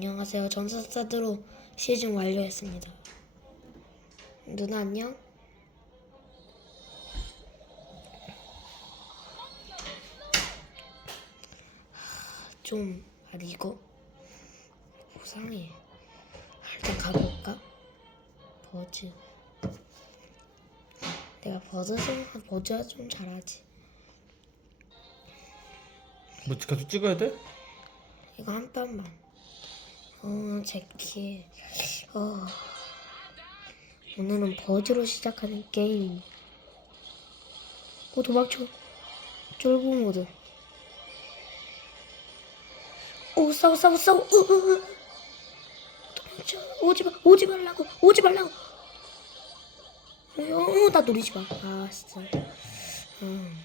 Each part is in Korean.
안녕하세요. 전사사드로 시즌 완료했습니다. 누나 안녕? 하, 좀 아니 이거 고상해. 일단 가볼까? 버즈. 내가 버즈는 버즈가 좀 잘하지. 뭐 계속 찍어야 돼? 이거 한 판만. 어, 제키. 어. 오늘은 버즈로 시작하는 게임. 오, 도망쳐. 쫄보 모드. 오, 싸워, 싸워, 싸워. 으, 으, 으. 도망쳐. 오지 마, 오지 말라고. 오지 말라고. 어, 어, 나 노리지 마. 아, 진짜. 음.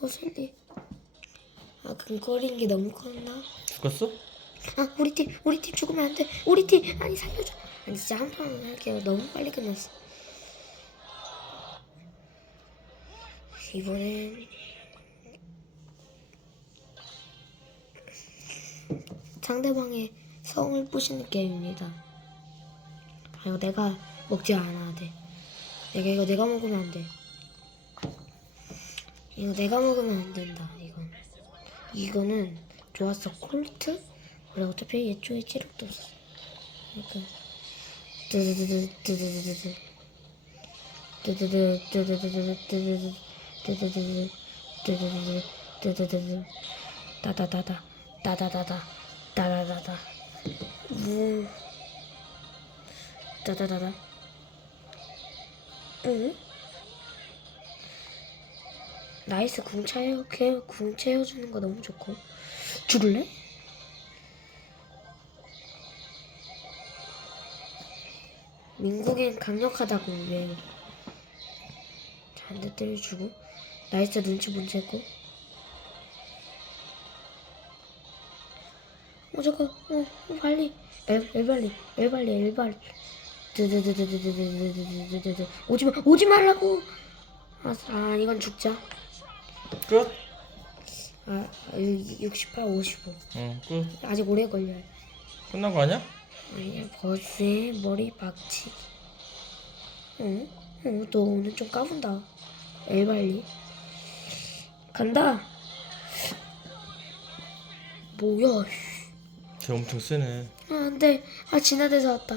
어, 샌디. 아, 근거리는 게 너무 컸나? 죽었어? 아, 우리 팀, 우리 팀 죽으면 안 돼. 우리 팀, 아니 살려줘. 아니 진짜 한 판 할게요. 너무 빨리 끝났어. 이번엔 상대방의 성을 부시는 게임입니다. 아, 이거 내가 먹지 않아야 돼. 내가 이거 내가 먹으면 안 돼. 이거 내가 먹으면 안 된다. 이거는 좋았어. 콜트? 그리고 어차피 예초에 체력도 없어. 그러니까. 두두두두, 두두두두. 두두두, 두두두두, 두두두, 두두두두, 두두두두, 두두두두. 다다다다, 다다다다, 다다다다. 우. 다다다다. 응? 나이스 궁 채워 궁 채워주는 거 너무 좋고. 죽을래? 민국엔 강력하다고 왜? 한대 때려주고. 나이스 눈치 못 채고. 어 잠깐 어, 어 빨리. 엘, 엘발리 엘발리 엘발리 드드드드드드드드드드드 오지 마 오지 말라고 아, 아 이건 죽자 끝? 아 68, 55 응, 끝. 아직 오래 걸려요 끝난 거 아니야? 아니야 버스에 머리 박치 응? 어, 너 오늘 좀 까분다 엘발리 간다 뭐야 씨. 쟤 엄청 세네. 아 안 돼 아 지나대서 왔다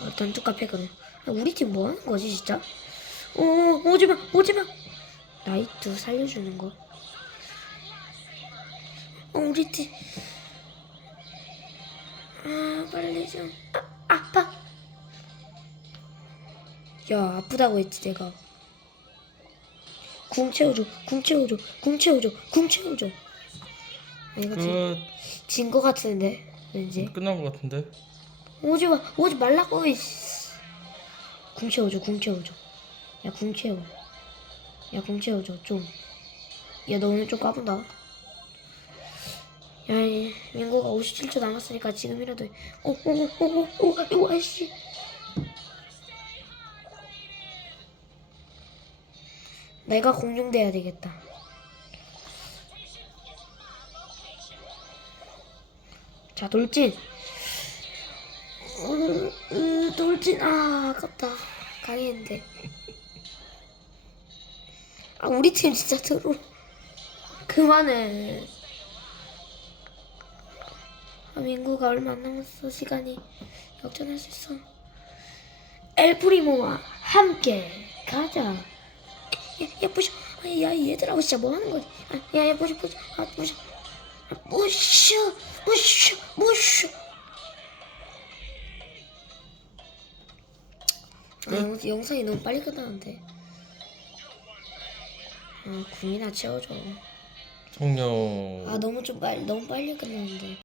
아, 단톡 카페거든 아, 우리 팀 뭐 하는 거지 진짜 어 오지마 오지마 나이트 살려주는 거 어, 우리 팀 아, 빨리 좀. 아, 아파. 야, 아프다고 했지, 내가. 궁 채워줘, 궁 채워줘, 궁 채워줘, 궁 채워줘. 아, 이거 끝. 진거 같은데, 왠지. 끝난 거 같은데. 오지 마, 오지 말라고, 이씨. 궁 채워줘, 궁 채워줘. 야, 궁 채워. 야, 궁 채워줘, 좀. 야, 너 오늘 좀 까분다. 야, 이 민구가 57초 남았으니까 지금이라도. 오, 오, 오, 오, 오, 오, 아이씨. 내가 공룡돼야 되겠다. 자, 돌진. 으, 으, 돌진. 아, 아깝다. 강했는데. 아, 우리 팀 진짜 들어. 그만해. 아, 민구가 얼마 안 남았어. 시간이 역전할 수 있어. 엘프리모와 함께 가자. 야, 야, 부셔. 아, 야, 얘들아, 진짜 뭐 하는 거지? 아, 야, 야, 부셔, 부셔. 아, 부셔. 아, 부셔, 부셔, 부셔. 아, 영- 영상이 너무 빨리 끝나는데. 아, 궁이나 채워줘. 성령. 아, 너무 좀 빨리, 너무 빨리 끝나는데.